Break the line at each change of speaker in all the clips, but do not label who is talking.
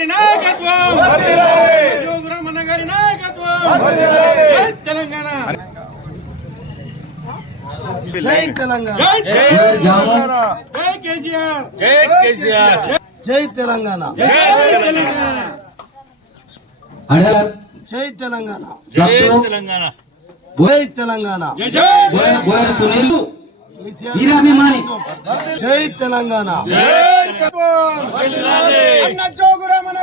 గారి నాయకత్వం జోగురామన్న గారి నాయకత్వం జై తెలంగాణ
జై తెలంగాణ
జై
జామ
జై కేసీఆర్
జై కేసీఆర్
జై తెలంగాణ
జై తెలంగాణ
జై తెలంగాణ
జై తెలంగాణ
జై తెలంగాణ.
జై
తెలంగాణ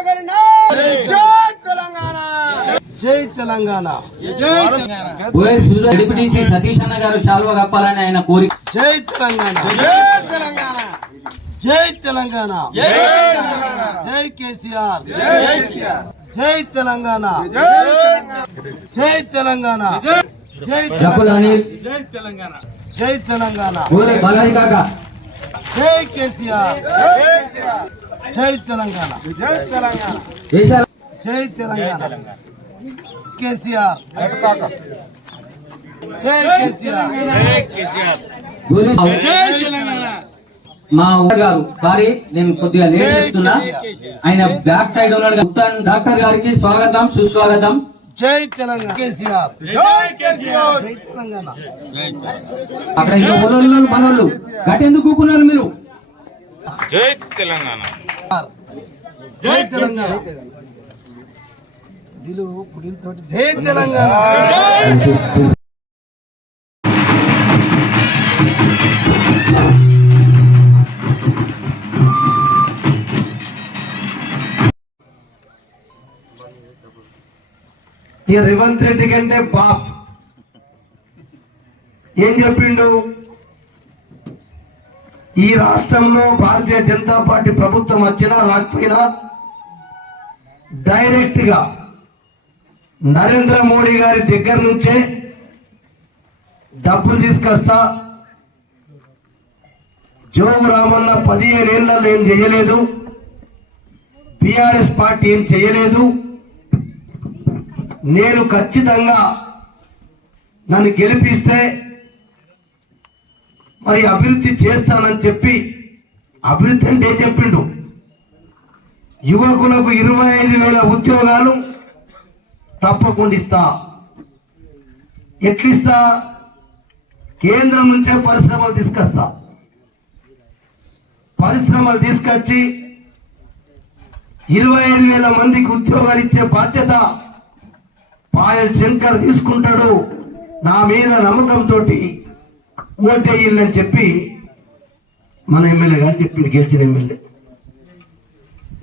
జై తెలంగాణ
జై తెలంగాణ
జై తెలంగాణ
బోయర్ సూర్య డిప్యూటీసీ సతీష్ అన్న గారు శాల్వ కప్పాలని ఆయన కోరిక
జై తెలంగాణ
జై తెలంగాణ
జై తెలంగాణ
జై తెలంగాణ
జై కేసీఆర్
జై కేసీఆర్
జై తెలంగాణ
జై తెలంగాణ
జై తెలంగాణ జై తెలంగాణ
అనిల్
జై తెలంగాణ
జై తెలంగాణ
బోయర్ బలాయి కాక
జై కేసీఆర్ జై తెలంగాణ.
జై తెలంగాణ.
జై తెలంగాణ. కేసీఆర్. జై కేసీఆర్.
జై
తెలంగాణ.
మా ఊర గారు సారీ నేను కొద్దిగా లేట్. ఆయన బ్యాక్ సైడ్ ఉన్నాడు డాక్టర్ గారికి స్వాగతం సుస్వాగతం.
జై తెలంగాణ. కేసీఆర్.
జై కేసీఆర్.
జై తెలంగాణ.
అక్కడ మనోళ్ళు గట్టెందుకు కూకున్నారు మీరు?
జై తెలంగాణ.
జై తెలంగాణ. వీళ్ళు పుడిలతోటి జై తెలంగాణ.
ఈ రేవంత్ రెడ్డి కంటే బాప్. ఏం చెప్పిండు? ఈ రాష్ట్రంలో భారతీయ జనతా పార్టీ ప్రభుత్వం వచ్చినా రాకపోయినా డైరెక్ట్గా నరేంద్ర మోడీ గారి దగ్గర నుంచే డబ్బులు తీసుకొస్తా. జోగు రామన్న పదిహేను ఏళ్ళల్లో ఏం చేయలేదు. బీఆర్ఎస్ పార్టీ ఏం చేయలేదు. నేను ఖచ్చితంగా నన్ను గెలిపిస్తే మరి అభివృద్ధి చేస్తానని చెప్పి అభివృద్ధి అంటే చెప్పిండు? యువకులకు ఇరవై ఐదు వేల ఉద్యోగాలు తప్పకుండా ఇస్తా. ఎట్లిస్తా? కేంద్రం నుంచే పరిశ్రమలు తీసుకొస్తా. పరిశ్రమలు తీసుకొచ్చి ఇరవై ఐదు వేల మందికి ఉద్యోగాలు ఇచ్చే బాధ్యత పాయల్ శంకర్ తీసుకుంటాడు. నా మీద నమ్మకంతో ఓటేయిల్లని చెప్పి మన ఎమ్మెల్యే గారు చెప్పిండు గెలిచిన ఎమ్మెల్యే.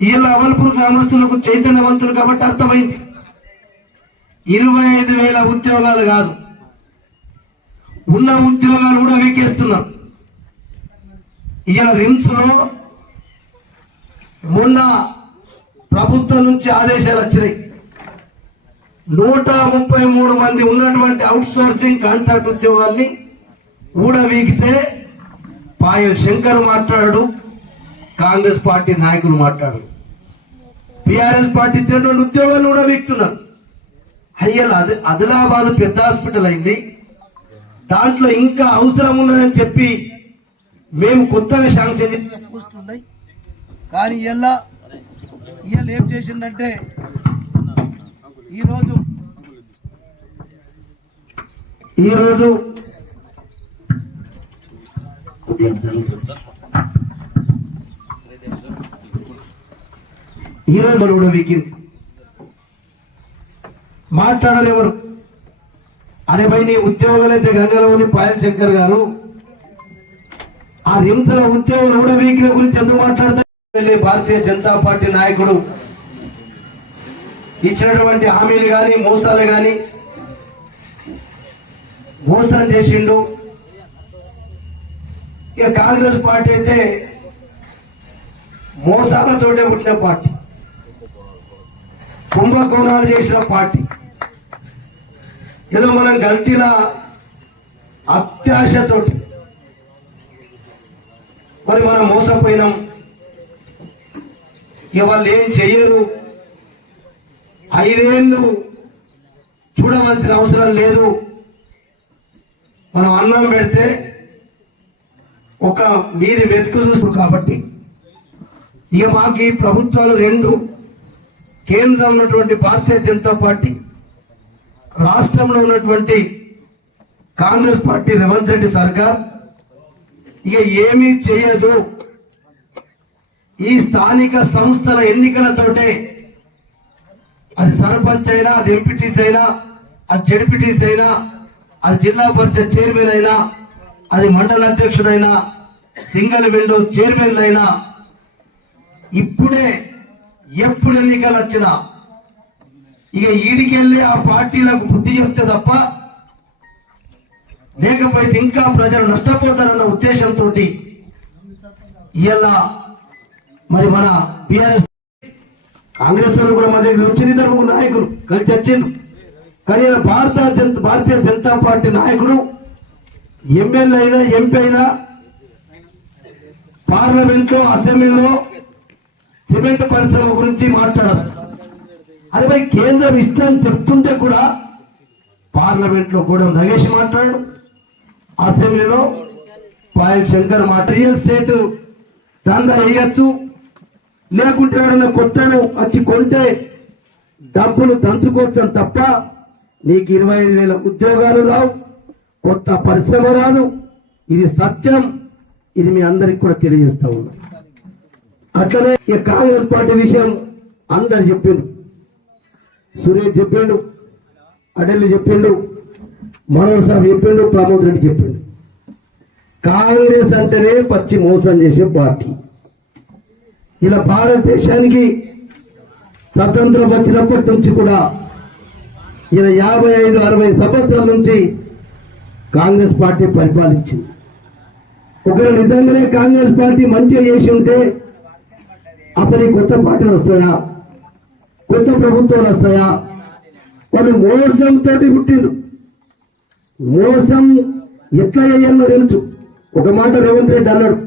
వీళ్ళ అవల్పూర్ గ్రామస్తులకు చైతన్యవంతులు కాబట్టి అర్థమైంది. ఇరవై ఐదు వేల ఉద్యోగాలు కాదు. ఉన్న ఉద్యోగాలు కూడా వీకేస్తున్నారు. ఇవాళ రిమ్స్లో మొన్న ప్రభుత్వం నుంచి ఆదేశాలు వచ్చినాయి. నూట ముప్పై మూడు మంది ఉన్నటువంటి అవుట్ సోర్సింగ్ కాంట్రాక్ట్ ఉద్యోగాల్ని ఊడవీకితే పాయల్ శంకర్ మాట్లాడు కాంగ్రెస్ పార్టీ నాయకులు మాట్లాడు. బీఆర్ఎస్ పార్టీ ఇచ్చినటువంటి ఉద్యోగాలు కూడా వీక్తున్నారు అయ్యాల అది ఆదిలాబాద్ పెద్ద హాస్పిటల్ అయింది. దాంట్లో ఇంకా అవసరం ఉన్నదని చెప్పి మేము కొత్తగా శాంక్షన్ చేసిన
కానీ ఇవాళ ఇవాళ ఏం చేసిందంటే ఈరోజు
ఈరోజు ఈరోజు కూడా వీకింది మాట్లాడలేవరు. అరే భయ్ నీ ఉద్యోగాలైతే గంగలోని పాయల్ శంకర్ గారు. ఆ హింసల ఉద్యోగులు కూడా వీకిల గురించి ఎందుకు మాట్లాడతారు? భారతీయ జనతా పార్టీ నాయకుడు ఇచ్చినటువంటి హామీలు కానీ మోసాలు కానీ మోసం చేసిండు. ఇక కాంగ్రెస్ పార్టీ అయితే మోసాలతోటే పుట్టిన పార్టీ. కుంభకోణాలు చేసిన పార్టీ. ఏదో మనం గల్తీల అత్యాశతోటి మరి మనం మోసపోయినాం. ఇక వాళ్ళు ఏం చెయ్యరు? ఐదేళ్ళు చూడవలసిన అవసరం లేదు. మనం అన్నం పెడితే ఒక మీది వెతుకుతున్నారు కాబట్టి ఇక మాకు ఈ ప్రభుత్వాలు రెండు. కేంద్రంలో ఉన్నటువంటి భారతీయ జనతా పార్టీ రాష్ట్రంలో ఉన్నటువంటి కాంగ్రెస్ పార్టీ రేవంత్ రెడ్డి సర్కార్. ఇక ఏమీ చేయదు. ఈ స్థానిక సంస్థల ఎన్నికలతోటే అది సర్పంచ్ అయినా అది ఎంపీటీస్ అయినా అది జడ్పీటీస్ అయినా అది జిల్లా పరిషత్ చైర్మన్ అయినా అది మండల అధ్యక్షుడైనా సింగిల్ విండో చైర్మన్లు అయినా ఇప్పుడే ఎప్పుడు ఎన్నికలు వచ్చినా ఇక ఈడికెళ్ళి ఆ పార్టీలకు బుద్ధి చెప్తే తప్ప లేకపోతే ఇంకా ప్రజలు నష్టపోతారన్న ఉద్దేశంతో ఇలా మరి మన బిఆర్ఎస్ కాంగ్రెస్ వాళ్ళు కూడా మా దగ్గర వచ్చిన ఇద్దరు నాయకులు కలిసి వచ్చిండు కానీ భారత జన భారతీయ జనతా పార్టీ నాయకుడు ఎమ్మెల్యే అయినా ఎంపీ అయినా పార్లమెంట్లో అసెంబ్లీలో సిమెంట్ పరిశ్రమ గురించి మాట్లాడరు. అరే భయ్ కేంద్రం ఇస్తుందని చెప్తుంటే కూడా పార్లమెంట్లో కూడా నగేష్ మాట్లాడు అసెంబ్లీలో పాయల్ శంకర్ మాట రియల్ స్టేట్ దందా వేయచ్చు. లేకుంటే ఎవడన్నా కొత్తను వచ్చి కొంటే డబ్బులు దంచుకోవచ్చని తప్ప నీకు ఇరవై ఐదు వేల ఉద్యోగాలు రావు. కొత్త పరిశ్రమ రాదు. ఇది సత్యం. ఇది మీ అందరికి కూడా తెలియజేస్తా ఉన్నా. అట్లనే ఈ కాంగ్రెస్ పార్టీ విషయం అందరు చెప్పిండు సురేష్ చెప్పిండు. అటెల్లి చెప్పిండు. మనోహర్ సాబ్ చెప్పిండు. ప్రమోద్ రెడ్డి చెప్పిండు. కాంగ్రెస్ అంటేనే పచ్చి మోసం చేసే పార్టీ. ఇలా భారతదేశానికి స్వతంత్రం వచ్చినప్పటి నుంచి కూడా ఇలా యాభై ఐదు అరవై సంవత్సరాల నుంచి కాంగ్రెస్ పార్టీ పరిపాలించింది. ఒకవేళ నిజంగానే కాంగ్రెస్ పార్టీ మంచిగా చేసి ఉంటే అసలు ఈ కొత్త పార్టీలు వస్తాయా? కొత్త ప్రభుత్వాలు వస్తాయా? వాళ్ళు మోసంతో పుట్టిండ్రు. మోసం ఎట్లా చేయాలో తెలుసు. ఒక మాట రేవంత్ రెడ్డి అన్నాడు.